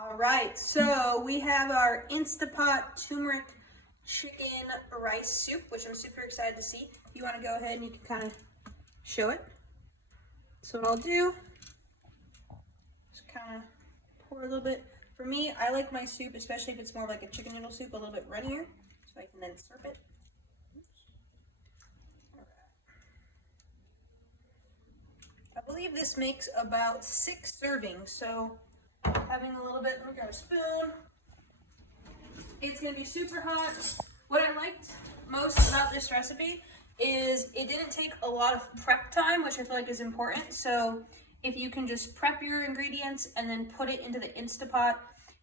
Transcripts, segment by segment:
All right, so we have our Instapot turmeric chicken rice soup, which I'm super excited to see. If you want to go ahead and you can kind of show it. So what I'll do is kind of pour a little bit. For me, I like my soup, especially if it's more like a chicken noodle soup, a little bit runnier, so I can then slurp it. I believe this makes about 6 servings, so having a little bit, let me grab a spoon. It's gonna be super hot. What I liked most about this recipe is it didn't take a lot of prep time, which I feel like is important. So if you can just prep your ingredients and then put it into the Instapot.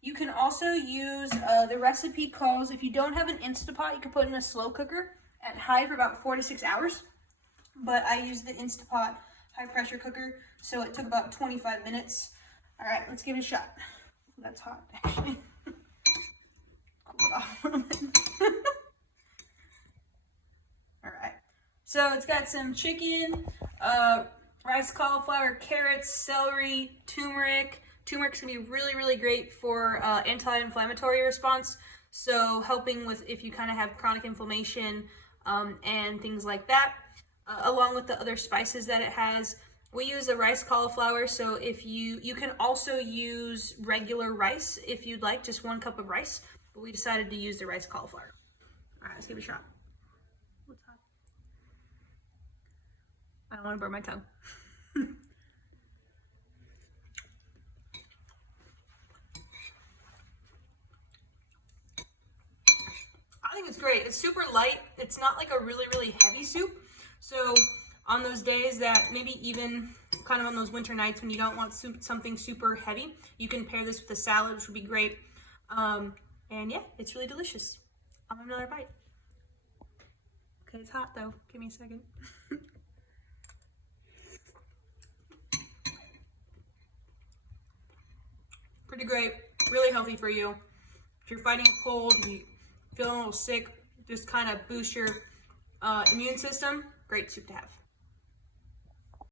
You can also use, the recipe calls, if you don't have an Instapot, you can put it in a slow cooker at high for about 4 to 6 hours. But I used the Instapot high pressure cooker, so it took about 25 minutes. All right, let's give it a shot. That's hot, actually. Cool it off a little bit. All right, so it's got some chicken, rice, cauliflower, carrots, celery, turmeric. Turmeric's gonna be really, really great for anti-inflammatory response. So helping with if you kind of have chronic inflammation and things like that, along with the other spices that it has. We use the rice cauliflower, so if you can also use regular rice if you'd like, just 1 cup of rice, but we decided to use the rice cauliflower. All right, let's give it a shot. What's hot? I don't want to burn my tongue. I think it's great. It's super light. It's not like a really, really heavy soup. So on those days that maybe even kind of on those winter nights when you don't want something super heavy, you can pair this with a salad, which would be great. And yeah, it's really delicious. I'll have another bite. Okay, it's hot though. Give me a second. Pretty great. Really healthy for you. If you're fighting a cold, if you're feeling a little sick, just kind of boost your immune system. Great soup to have.